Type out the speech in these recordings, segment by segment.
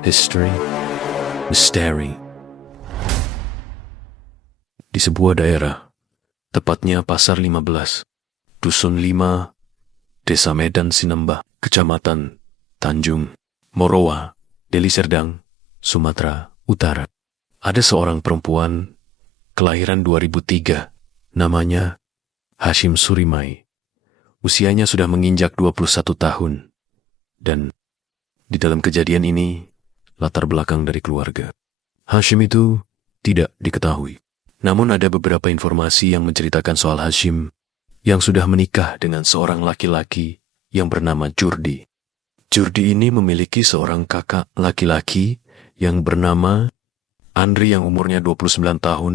History, Misteri. Di sebuah daerah, tepatnya Pasar 15, Dusun 5, Desa Medan Sinembah, Kecamatan Tanjung, Morowa, Deli Serdang, Sumatera Utara. Ada seorang perempuan, kelahiran 2003, namanya Hashim Surimai. Usianya sudah menginjak 21 tahun. Dan di dalam kejadian ini, latar belakang dari keluarga Hashim itu tidak diketahui. Namun ada beberapa informasi yang menceritakan soal Hashim yang sudah menikah dengan seorang laki-laki yang bernama Jurdi. Jurdi ini memiliki seorang kakak laki-laki yang bernama Andri yang umurnya 29 tahun.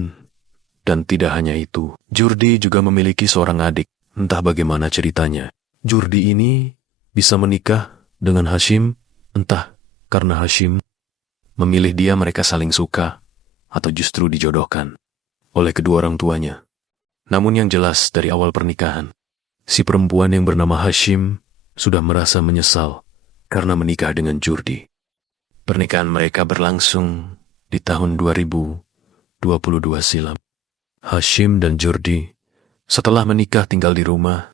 Dan tidak hanya itu, Jurdi juga memiliki seorang adik. Entah bagaimana ceritanya, Jurdi ini bisa menikah dengan Hashim, entah karena Hashim memilih dia mereka saling suka, atau justru dijodohkan oleh kedua orang tuanya. Namun yang jelas dari awal pernikahan, si perempuan yang bernama Hashim sudah merasa menyesal karena menikah dengan Jurdi. Pernikahan mereka berlangsung di tahun 2022 silam. Hashim dan Jurdi setelah menikah tinggal di rumah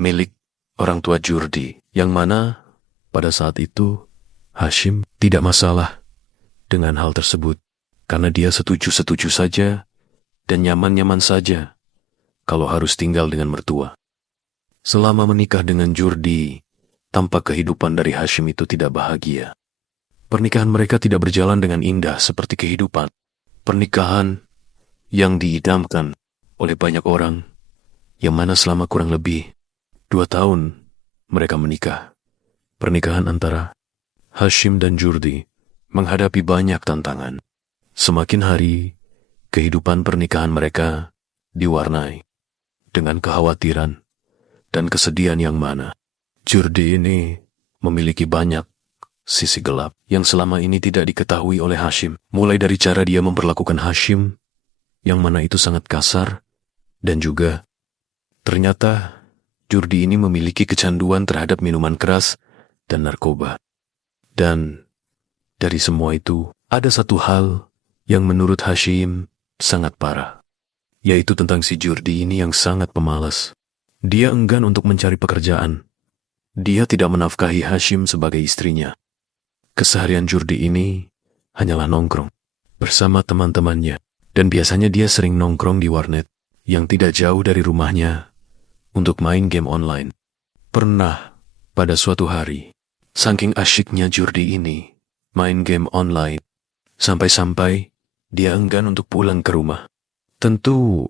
milik orang tua Jurdi, yang mana pada saat itu Hashim tidak masalah dengan hal tersebut karena dia setuju-setuju saja dan nyaman-nyaman saja kalau harus tinggal dengan mertua. Selama menikah dengan Jurdi, tampak kehidupan dari Hashim itu tidak bahagia. Pernikahan mereka tidak berjalan dengan indah seperti kehidupan pernikahan yang diidamkan oleh banyak orang, yang mana selama kurang lebih 2 tahun mereka menikah. Pernikahan antara Hashim dan Jurdi menghadapi banyak tantangan. Semakin hari, kehidupan pernikahan mereka diwarnai dengan kekhawatiran dan kesedihan yang mana Jurdi ini memiliki banyak sisi gelap yang selama ini tidak diketahui oleh Hashim. Mulai dari cara dia memperlakukan Hashim, yang mana itu sangat kasar, dan juga ternyata Jurdi ini memiliki kecanduan terhadap minuman keras dan narkoba. Dan dari semua itu, ada satu hal yang menurut Hashim sangat parah, yaitu tentang si Jurdi ini yang sangat pemalas. Dia enggan untuk mencari pekerjaan. Dia tidak menafkahi Hashim sebagai istrinya. Keseharian Jurdi ini hanyalah nongkrong bersama teman-temannya, dan biasanya dia sering nongkrong di warnet yang tidak jauh dari rumahnya untuk main game online. Pernah pada suatu hari, saking asyiknya Jurdi ini main game online, sampai-sampai dia enggan untuk pulang ke rumah. Tentu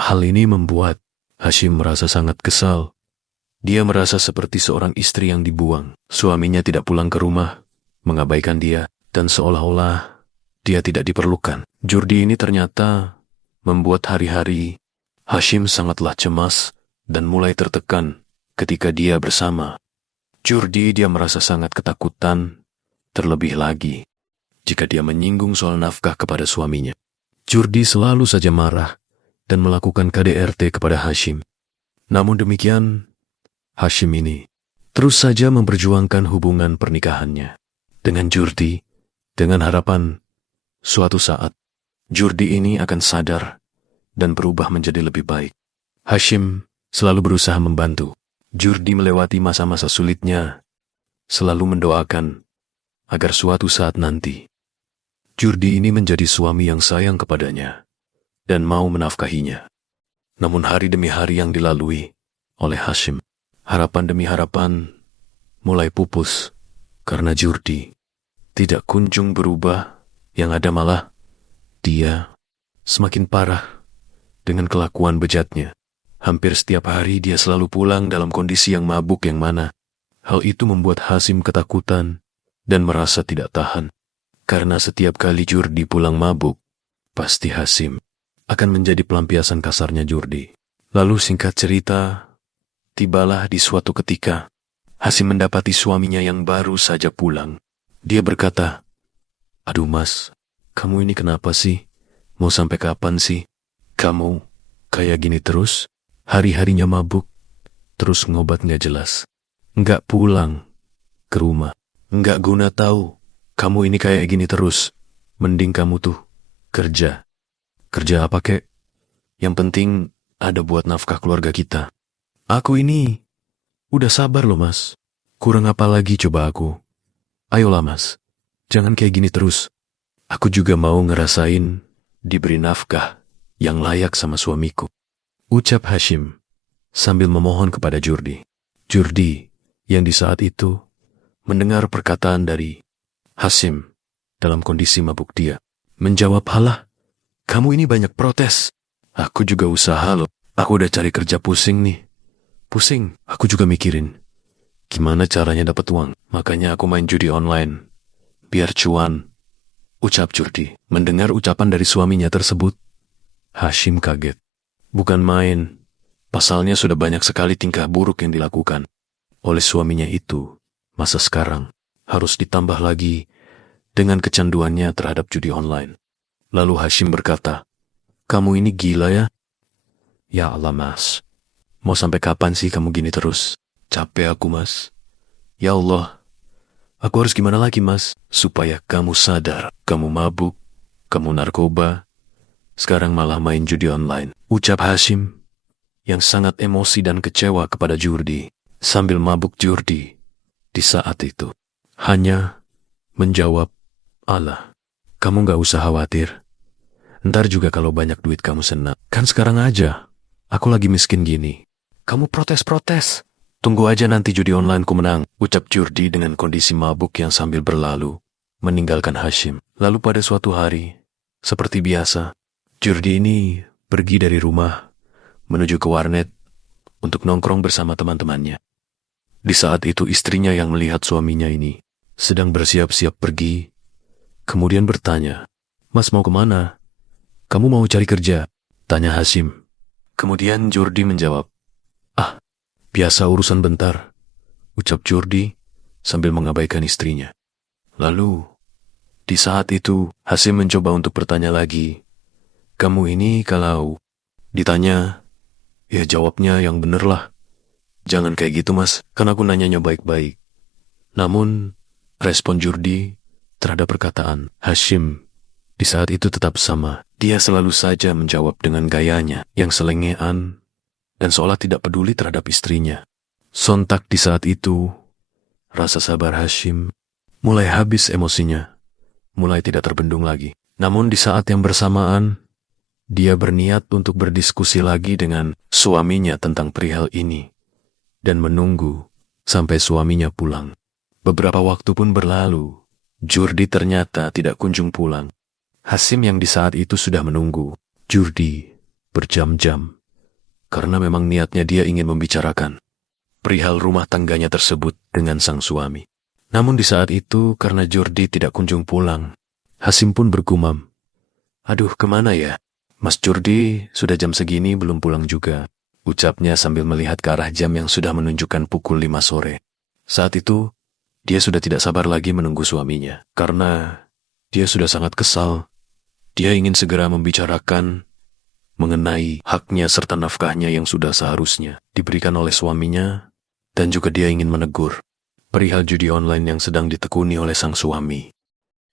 hal ini membuat Hashim merasa sangat kesal. Dia merasa seperti seorang istri yang dibuang. Suaminya tidak pulang ke rumah, mengabaikan dia, dan seolah-olah dia tidak diperlukan. Jurdi ini ternyata membuat hari-hari Hashim sangatlah cemas dan mulai tertekan ketika dia bersama Jurdi. Dia merasa sangat ketakutan, terlebih lagi jika dia menyinggung soal nafkah kepada suaminya. Jurdi selalu saja marah dan melakukan KDRT kepada Hashim. Namun demikian, Hashim ini terus saja memperjuangkan hubungan pernikahannya dengan Jurdi, dengan harapan suatu saat Jurdi ini akan sadar dan berubah menjadi lebih baik. Hashim selalu berusaha membantu Jurdi melewati masa-masa sulitnya, selalu mendoakan agar suatu saat nanti Jurdi ini menjadi suami yang sayang kepadanya dan mau menafkahinya. Namun hari demi hari yang dilalui oleh Hashim, harapan demi harapan mulai pupus karena Jurdi tidak kunjung berubah, yang ada malah dia semakin parah dengan kelakuan bejatnya. Hampir setiap hari dia selalu pulang dalam kondisi yang mabuk, yang mana hal itu membuat Hashim ketakutan dan merasa tidak tahan. Karena setiap kali Jurdi pulang mabuk, pasti Hashim akan menjadi pelampiasan kasarnya Jurdi. Lalu singkat cerita, tibalah di suatu ketika, Hashim mendapati suaminya yang baru saja pulang. Dia berkata, "Aduh mas, kamu ini kenapa sih? Mau sampai kapan sih? Kamu kayak gini terus? Hari-harinya mabuk, terus ngobat nggak jelas. Nggak pulang ke rumah, nggak guna tahu kamu ini kayak gini terus. Mending kamu tuh kerja. Kerja apa kek? Yang penting ada buat nafkah keluarga kita. Aku ini udah sabar loh mas. Kurang apa lagi coba aku? Ayolah mas, jangan kayak gini terus. Aku juga mau ngerasain diberi nafkah yang layak sama suamiku. Ucap Hashim sambil memohon kepada Jurdi. Jurdi yang di saat itu mendengar perkataan dari Hashim dalam kondisi mabuk dia menjawab, halah, kamu ini banyak protes. Aku juga usaha loh. Aku udah cari kerja pusing nih. Pusing, aku juga mikirin gimana caranya dapat uang. Makanya aku main judi online. Biar cuan. Ucap Jurdi. Mendengar ucapan dari suaminya tersebut, Hashim kaget. Bukan main. Pasalnya sudah banyak sekali tingkah buruk yang dilakukan oleh suaminya itu. Masa sekarang harus ditambah lagi dengan kecanduannya terhadap judi online. Lalu Hashim berkata, kamu ini gila ya? Ya Allah mas, mau sampai kapan sih kamu gini terus? Capek aku mas. Ya Allah, aku harus gimana lagi mas? Supaya kamu sadar, kamu mabuk, kamu narkoba, sekarang malah main judi online. Ucap Hashim yang sangat emosi dan kecewa kepada Jurdi. Sambil mabuk Jurdi di saat itu hanya menjawab, Allah, kamu gak usah khawatir. Ntar juga kalau banyak duit kamu senang. Kan sekarang aja, aku lagi miskin gini. Kamu protes-protes. Tunggu aja nanti judi online ku menang. Ucap Jurdi dengan kondisi mabuk yang sambil berlalu meninggalkan Hashim. Lalu pada suatu hari, seperti biasa, Jurdi ini pergi dari rumah menuju ke warnet untuk nongkrong bersama teman-temannya. Di saat itu istrinya yang melihat suaminya ini sedang bersiap-siap pergi, kemudian bertanya, Mas mau kemana? Kamu mau cari kerja? Tanya Hashim. Kemudian Jurdi menjawab, ah, biasa urusan bentar. Ucap Jurdi sambil mengabaikan istrinya. Lalu, di saat itu Hashim mencoba untuk bertanya lagi, kamu ini kalau ditanya, ya jawabnya yang bener lah. Jangan kayak gitu mas, kan aku nanyanya baik-baik. Namun, respon Jurdi terhadap perkataan Hashim di saat itu tetap sama. Dia selalu saja menjawab dengan gayanya yang selengean dan seolah tidak peduli terhadap istrinya. Sontak di saat itu, rasa sabar Hashim mulai habis emosinya, mulai tidak terbendung lagi. Namun di saat yang bersamaan, dia berniat untuk berdiskusi lagi dengan suaminya tentang perihal ini dan menunggu sampai suaminya pulang. Beberapa waktu pun berlalu, Jurdi ternyata tidak kunjung pulang. Hashim yang di saat itu sudah menunggu Jurdi berjam-jam, karena memang niatnya dia ingin membicarakan perihal rumah tangganya tersebut dengan sang suami. Namun di saat itu, karena Jurdi tidak kunjung pulang, Hashim pun bergumam, aduh kemana ya? Mas Jurdi sudah jam segini belum pulang juga. Ucapnya sambil melihat ke arah jam yang sudah menunjukkan pukul 5 sore. Saat itu, dia sudah tidak sabar lagi menunggu suaminya. Karena dia sudah sangat kesal. Dia ingin segera membicarakan mengenai haknya serta nafkahnya yang sudah seharusnya diberikan oleh suaminya. Dan juga dia ingin menegur perihal judi online yang sedang ditekuni oleh sang suami.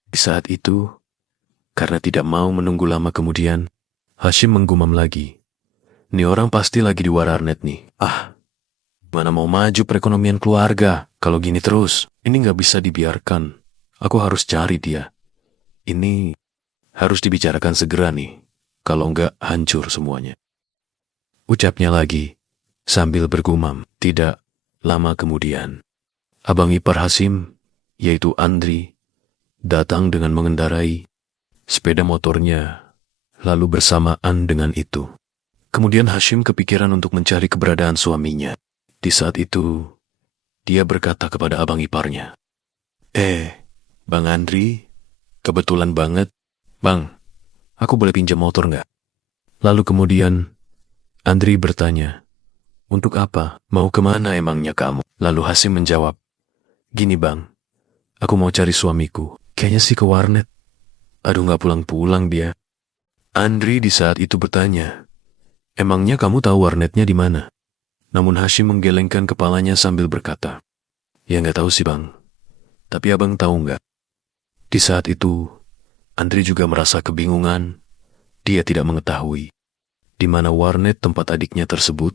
Di saat itu, karena tidak mau menunggu lama kemudian, Hashim menggumam lagi. Ini orang pasti lagi di warnet nih. Ah, mana mau maju perekonomian keluarga kalau gini terus? Ini gak bisa dibiarkan. Aku harus cari dia. Ini harus dibicarakan segera nih. Kalau enggak hancur semuanya. Ucapnya lagi sambil bergumam. Tidak lama kemudian, abang ipar Hashim, yaitu Andri, datang dengan mengendarai sepeda motornya, lalu bersamaan dengan itu. Kemudian Hashim kepikiran untuk mencari keberadaan suaminya. Di saat itu, dia berkata kepada abang iparnya, Bang Andri, kebetulan banget. Bang, aku boleh pinjam motor nggak? Lalu kemudian, Andri bertanya, untuk apa? Mau kemana emangnya kamu? Lalu Hashim menjawab, gini bang, aku mau cari suamiku. Kayaknya sih ke warnet. Aduh nggak pulang-pulang dia. Andri di saat itu bertanya, emangnya kamu tahu warnetnya di mana? Namun Hashim menggelengkan kepalanya sambil berkata, ya nggak tahu sih bang. Tapi abang tahu nggak? Di saat itu, Andri juga merasa kebingungan. Dia tidak mengetahui di mana warnet tempat adiknya tersebut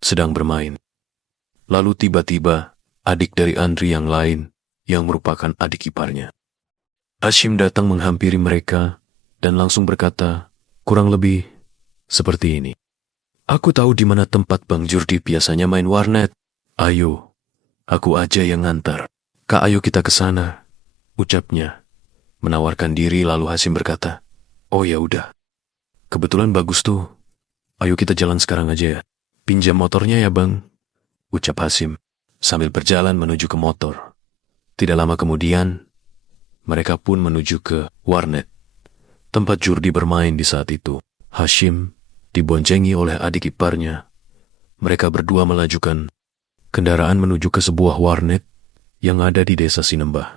sedang bermain. Lalu tiba-tiba, adik dari Andri yang lain, yang merupakan adik iparnya, Hashim datang menghampiri mereka dan langsung berkata, kurang lebih seperti ini. Aku tahu di mana tempat Bang Jurdi biasanya main warnet. Ayo, aku aja yang ngantar. Kak, ayo kita ke sana, ucapnya. Menawarkan diri, lalu Hashim berkata, oh ya udah. Kebetulan bagus tuh. Ayo kita jalan sekarang aja ya. Pinjam motornya ya Bang, ucap Hashim sambil berjalan menuju ke motor. Tidak lama kemudian, mereka pun menuju ke warnet, tempat Jurdi bermain di saat itu. Hashim diboncengi oleh adik iparnya. Mereka berdua melajukan kendaraan menuju ke sebuah warnet yang ada di desa Sinembah.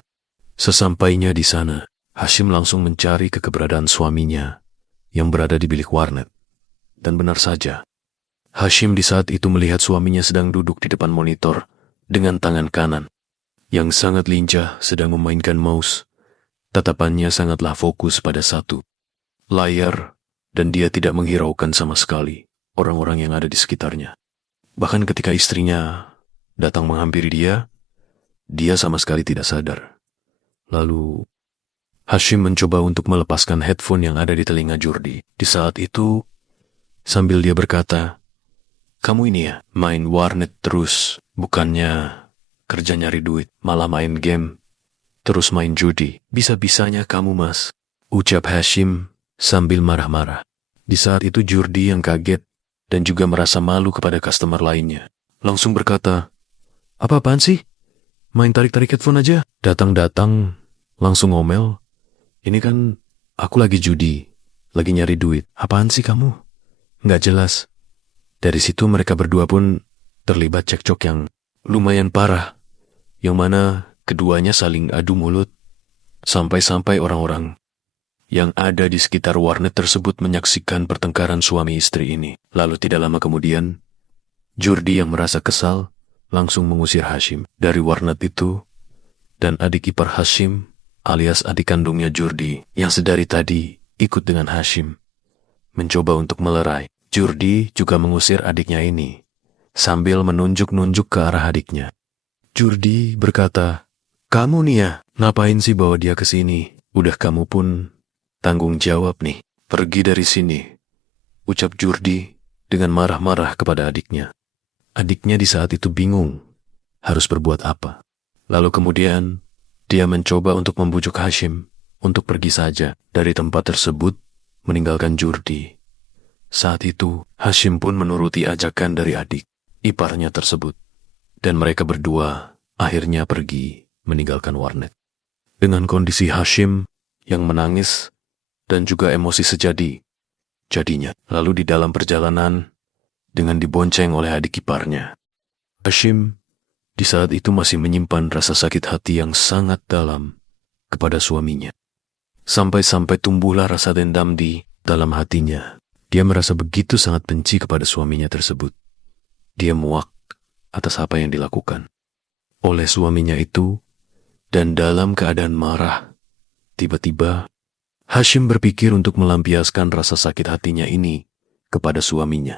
Sesampainya di sana, Hashim langsung mencari keberadaan suaminya yang berada di bilik warnet. Dan benar saja, Hashim di saat itu melihat suaminya sedang duduk di depan monitor dengan tangan kanan, yang sangat lincah sedang memainkan mouse. Tatapannya sangatlah fokus pada satu layar, dan dia tidak menghiraukan sama sekali orang-orang yang ada di sekitarnya. Bahkan ketika istrinya datang menghampiri dia sama sekali tidak sadar. Lalu, Hashim mencoba untuk melepaskan headphone yang ada di telinga Jurdi. Di saat itu, sambil dia berkata, kamu ini ya, main warnet terus, bukannya kerja nyari duit, malah main game, terus main judi. Bisa-bisanya kamu mas, ucap Hashim sambil marah-marah. Di saat itu Jurdi yang kaget dan juga merasa malu kepada customer lainnya, langsung berkata, apa-apaan sih? Main tarik-tarik headphone aja. Datang-datang, langsung ngomel. Ini kan aku lagi judi, lagi nyari duit. Apaan sih kamu? Nggak jelas. Dari situ mereka berdua pun terlibat cekcok yang lumayan parah, yang mana keduanya saling adu mulut, sampai-sampai orang-orang yang ada di sekitar warnet tersebut menyaksikan pertengkaran suami istri ini. Lalu tidak lama kemudian, Jurdi yang merasa kesal langsung mengusir Hashim dari warnet itu, dan adik ipar Hashim alias adik kandungnya Jurdi yang sedari tadi ikut dengan Hashim mencoba untuk melerai. Jurdi juga mengusir adiknya ini sambil menunjuk-nunjuk ke arah adiknya. Jurdi berkata, kamu nih ya, ngapain sih bawa dia ke sini? Udah kamu pun tanggung jawab nih, pergi dari sini, ucap Jurdi dengan marah-marah kepada adiknya. Adiknya di saat itu bingung harus berbuat apa. Lalu kemudian dia mencoba untuk membujuk Hashim untuk pergi saja dari tempat tersebut, meninggalkan Jurdi. Saat itu Hashim pun menuruti ajakan dari adik iparnya tersebut, dan mereka berdua akhirnya pergi meninggalkan warnet. Dengan kondisi Hashim yang menangis dan juga emosi sejadi-jadinya. Lalu di dalam perjalanan dengan dibonceng oleh adik iparnya, Hashim di saat itu masih menyimpan rasa sakit hati yang sangat dalam kepada suaminya. Sampai-sampai tumbuhlah rasa dendam di dalam hatinya. Dia merasa begitu sangat benci kepada suaminya tersebut. Dia muak atas apa yang dilakukan oleh suaminya itu, dan dalam keadaan marah, tiba-tiba Hashim berpikir untuk melampiaskan rasa sakit hatinya ini kepada suaminya.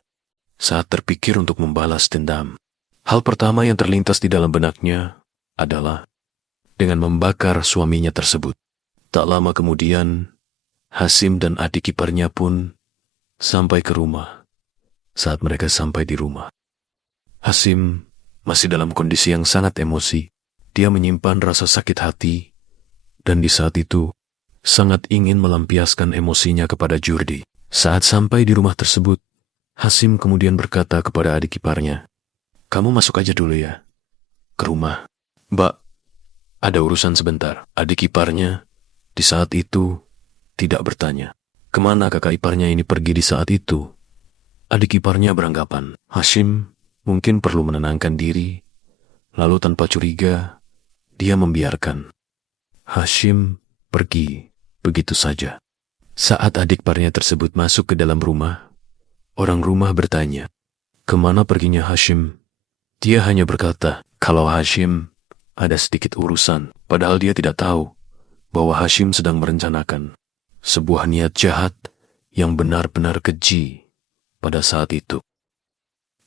Saat terpikir untuk membalas dendam, hal pertama yang terlintas di dalam benaknya adalah dengan membakar suaminya tersebut. Tak lama kemudian, Hashim dan adik iparnya pun sampai ke rumah. Saat mereka sampai di rumah, Hashim masih dalam kondisi yang sangat emosi. Dia menyimpan rasa sakit hati, dan di saat itu sangat ingin melampiaskan emosinya kepada Jurdi. Saat sampai di rumah tersebut, Hashim kemudian berkata kepada adik iparnya, kamu masuk aja dulu ya ke rumah. Mbak, ada urusan sebentar. Adik iparnya di saat itu tidak bertanya kemana kakak iparnya ini pergi di saat itu. Adik iparnya beranggapan Hashim mungkin perlu menenangkan diri, lalu tanpa curiga dia membiarkan Hashim pergi begitu saja. Saat adik iparnya tersebut masuk ke dalam rumah, orang rumah bertanya, kemana perginya Hashim? Dia hanya berkata kalau Hashim ada sedikit urusan, padahal dia tidak tahu bahwa Hashim sedang merencanakan sebuah niat jahat yang benar-benar keji pada saat itu.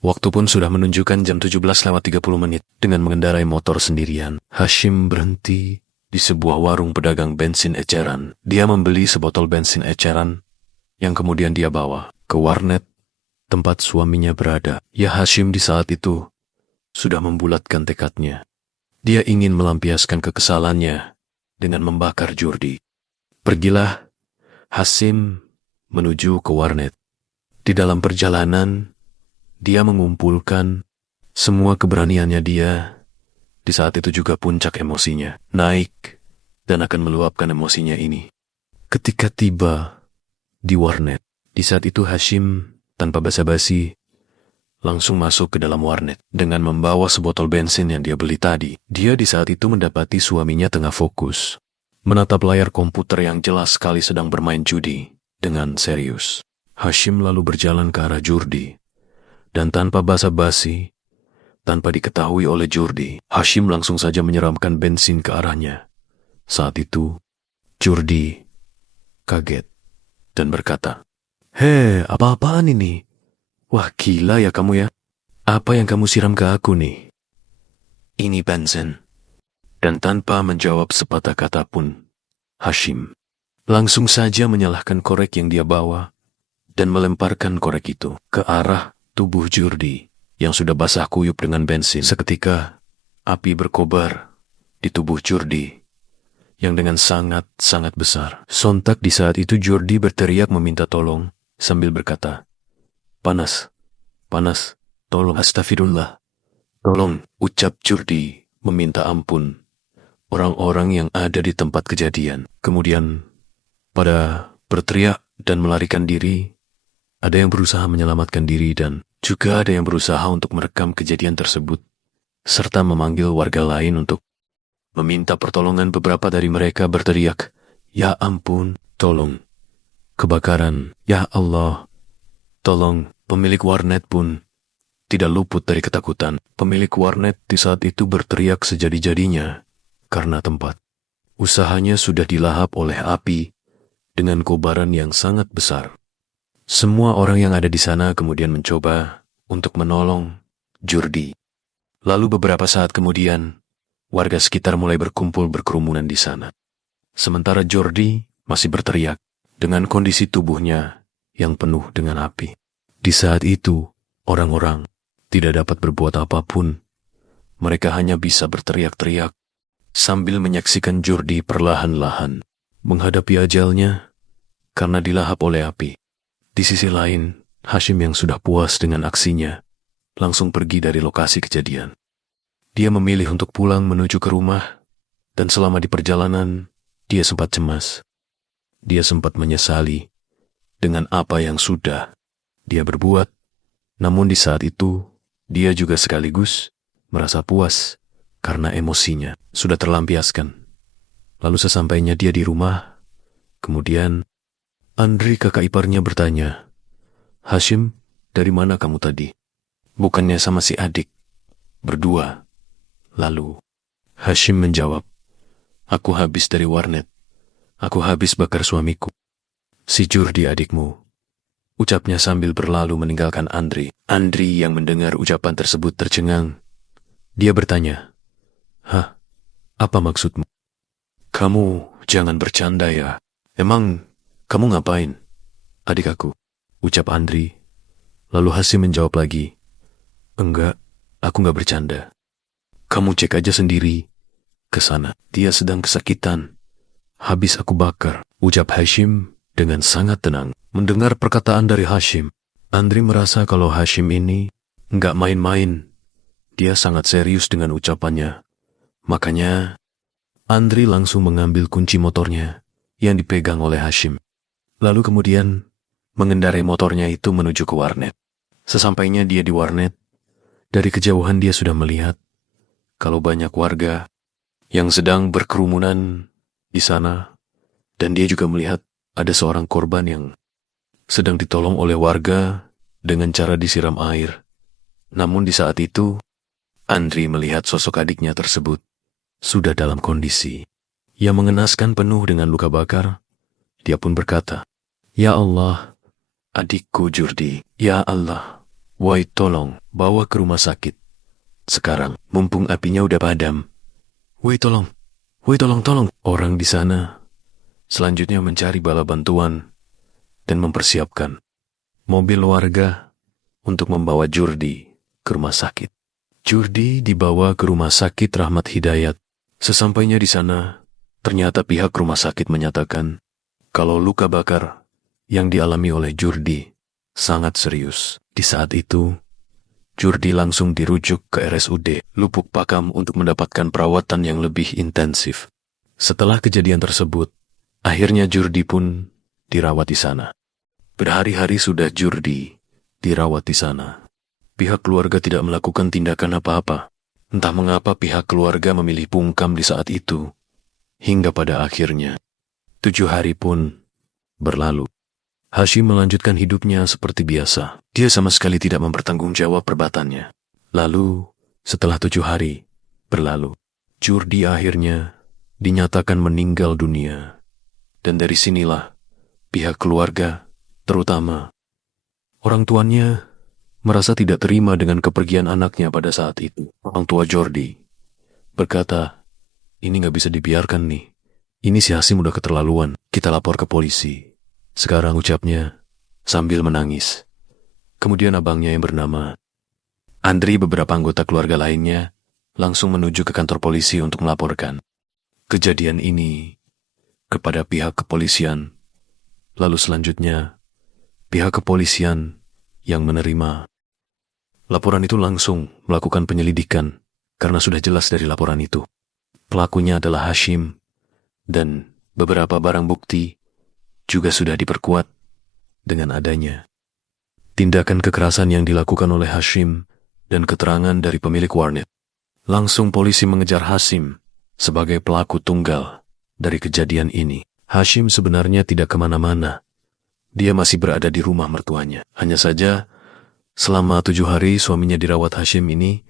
Waktu pun sudah menunjukkan jam 17:30 dengan mengendarai motor sendirian. Hashim berhenti di sebuah warung pedagang bensin eceran. Dia membeli sebotol bensin eceran yang kemudian dia bawa ke warnet tempat suaminya berada. Ya, Hashim di saat itu sudah membulatkan tekadnya. Dia ingin melampiaskan kekesalannya dengan membakar Jurdi. Pergilah Hashim menuju ke warnet. Di dalam perjalanan, dia mengumpulkan semua keberaniannya dia. Di saat itu juga puncak emosinya naik dan akan meluapkan emosinya ini. Ketika tiba di warnet, di saat itu Hashim tanpa basa-basi langsung masuk ke dalam warnet dengan membawa sebotol bensin yang dia beli tadi. Dia di saat itu mendapati suaminya tengah fokus menatap layar komputer yang jelas sekali sedang bermain judi dengan serius. Hashim lalu berjalan ke arah Jurdi. Dan tanpa basa-basi, tanpa diketahui oleh Jurdi, Hashim langsung saja menyeramkan bensin ke arahnya. Saat itu, Jurdi kaget dan berkata, "Hei, apa-apaan ini? Wah, gila ya kamu ya. Apa yang kamu siram ke aku nih?" "Ini bensin." Dan tanpa menjawab sepatah kata pun, Hashim langsung saja menyalahkan korek yang dia bawa dan melemparkan korek itu ke arah tubuh Jurdi yang sudah basah kuyup dengan bensin. Seketika, api berkobar di tubuh Jurdi yang dengan sangat-sangat besar. Sontak di saat itu Jurdi berteriak meminta tolong sambil berkata, "Panas, panas, tolong, astagfirullah, tolong," ucap Jurdi meminta ampun orang-orang yang ada di tempat kejadian. Kemudian, pada berteriak dan melarikan diri, ada yang berusaha menyelamatkan diri dan juga ada yang berusaha untuk merekam kejadian tersebut, serta memanggil warga lain untuk meminta pertolongan. Beberapa dari mereka berteriak, "Ya ampun, tolong, kebakaran, ya Allah, tolong." Pemilik warnet pun tidak luput dari ketakutan. Pemilik warnet di saat itu berteriak sejadi-jadinya karena tempat usahanya sudah dilahap oleh api dengan kobaran yang sangat besar. Semua orang yang ada di sana kemudian mencoba untuk menolong Jurdi. Lalu beberapa saat kemudian, warga sekitar mulai berkerumunan di sana. Sementara Jurdi masih berteriak dengan kondisi tubuhnya yang penuh dengan api. Di saat itu, orang-orang tidak dapat berbuat apapun. Mereka hanya bisa berteriak-teriak sambil menyaksikan Jurdi perlahan-lahan menghadapi ajalnya karena dilahap oleh api. Di sisi lain, Hashim yang sudah puas dengan aksinya langsung pergi dari lokasi kejadian. Dia memilih untuk pulang menuju ke rumah, dan selama di perjalanan, dia sempat cemas. Dia sempat menyesali dengan apa yang sudah dia berbuat, namun di saat itu, dia juga sekaligus merasa puas karena emosinya sudah terlampiaskan. Lalu sesampainya dia di rumah, kemudian Andri kakak iparnya bertanya, "Hashim, dari mana kamu tadi? Bukannya sama si adik berdua?" Lalu Hashim menjawab, "Aku habis dari warnet. Aku habis bakar suamiku." "Si Jurdi adikmu," ucapnya sambil berlalu meninggalkan Andri. Andri yang mendengar ucapan tersebut tercengang. Dia bertanya, "Hah? Apa maksudmu?" "Kamu jangan bercanda ya. Emang kamu ngapain?" "Adik aku," ucap Andri. Lalu Hashim menjawab lagi, "Enggak, aku nggak bercanda. Kamu cek aja sendiri ke sana. Dia sedang kesakitan. Habis aku bakar," ucap Hashim dengan sangat tenang. Mendengar perkataan dari Hashim, Andri merasa kalau Hashim ini nggak main-main. Dia sangat serius dengan ucapannya. Makanya, Andri langsung mengambil kunci motornya yang dipegang oleh Hashim. Lalu kemudian mengendarai motornya itu menuju ke warnet. Sesampainya dia di warnet, dari kejauhan dia sudah melihat kalau banyak warga yang sedang berkerumunan di sana, dan dia juga melihat ada seorang korban yang sedang ditolong oleh warga dengan cara disiram air. Namun di saat itu, Andri melihat sosok adiknya tersebut sudah dalam kondisi Ia mengenaskan penuh dengan luka bakar. Dia pun berkata, "Ya Allah, adikku Jurdi. Ya Allah, woi tolong, bawa ke rumah sakit. Sekarang, mumpung apinya udah padam. Woi tolong, tolong." Orang di sana selanjutnya mencari bala bantuan dan mempersiapkan mobil warga untuk membawa Jurdi ke rumah sakit. Jurdi dibawa ke rumah sakit Rahmat Hidayat. Sesampainya di sana, ternyata pihak rumah sakit menyatakan kalau luka bakar yang dialami oleh Jurdi sangat serius. Di saat itu, Jurdi langsung dirujuk ke RSUD Lubuk Pakam untuk mendapatkan perawatan yang lebih intensif. Setelah kejadian tersebut, akhirnya Jurdi pun dirawat di sana. Berhari-hari sudah Jurdi dirawat di sana. Pihak keluarga tidak melakukan tindakan apa-apa. Entah mengapa pihak keluarga memilih bungkam di saat itu. Hingga pada akhirnya, 7 hari pun berlalu. Hashim melanjutkan hidupnya seperti biasa. Dia sama sekali tidak mempertanggungjawab perbuatannya. Lalu, setelah 7 hari berlalu, Jurdi akhirnya dinyatakan meninggal dunia. Dan dari sinilah, pihak keluarga, terutama orang tuanya, merasa tidak terima dengan kepergian anaknya pada saat itu. Orang tua Jurdi berkata, "Ini gak bisa dibiarkan nih. Ini si Hashim udah keterlaluan. Kita lapor ke polisi." Sekarang ucapnya sambil menangis. Kemudian abangnya yang bernama Andri beberapa anggota keluarga lainnya langsung menuju ke kantor polisi untuk melaporkan kejadian ini kepada pihak kepolisian. Lalu selanjutnya, pihak kepolisian yang menerima laporan itu langsung melakukan penyelidikan karena sudah jelas dari laporan itu. Pelakunya adalah Hashim dan beberapa barang bukti juga sudah diperkuat dengan adanya tindakan kekerasan yang dilakukan oleh Hashim dan keterangan dari pemilik warnet. Langsung polisi mengejar Hashim sebagai pelaku tunggal dari kejadian ini. Hashim sebenarnya tidak kemana-mana. Dia masih berada di rumah mertuanya. Hanya saja, selama 7 hari suaminya dirawat, Hashim ini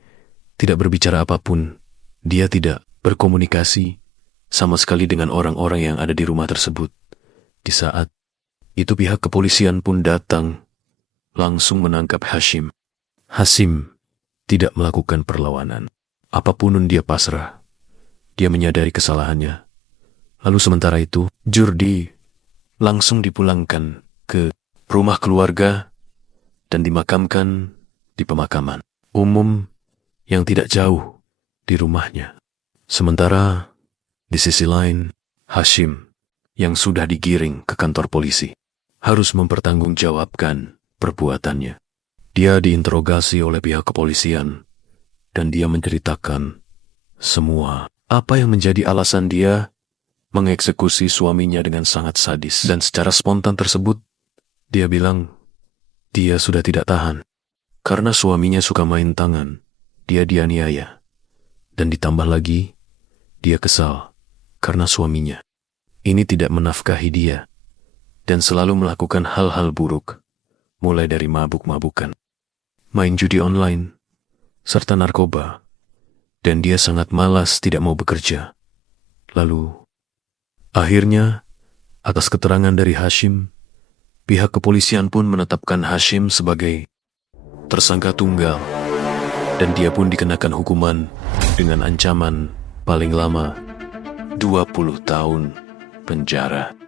tidak berbicara apapun. Dia tidak berkomunikasi sama sekali dengan orang-orang yang ada di rumah tersebut. Di saat itu pihak kepolisian pun datang, langsung menangkap Hashim. Hashim tidak melakukan perlawanan. Apapun dia pasrah. Dia menyadari kesalahannya. Lalu sementara itu, Jurdi langsung dipulangkan ke rumah keluarga dan dimakamkan di pemakaman umum yang tidak jauh di rumahnya. Sementara di sisi lain, Hashim yang sudah digiring ke kantor polisi harus mempertanggungjawabkan perbuatannya. Dia diinterogasi oleh pihak kepolisian dan dia menceritakan semua apa yang menjadi alasan dia mengeksekusi suaminya dengan sangat sadis. Dan secara spontan tersebut, dia bilang dia sudah tidak tahan. Karena suaminya suka main tangan, dia dianiaya. Dan ditambah lagi, dia kesal karena suaminya ini tidak menafkahi dia dan selalu melakukan hal-hal buruk, mulai dari mabuk-mabukan, main judi online, serta narkoba. Dan dia sangat malas tidak mau bekerja. Lalu, akhirnya, atas keterangan dari Hashim, pihak kepolisian pun menetapkan Hashim sebagai tersangka tunggal. Dan dia pun dikenakan hukuman dengan ancaman paling lama 20 tahun penjara.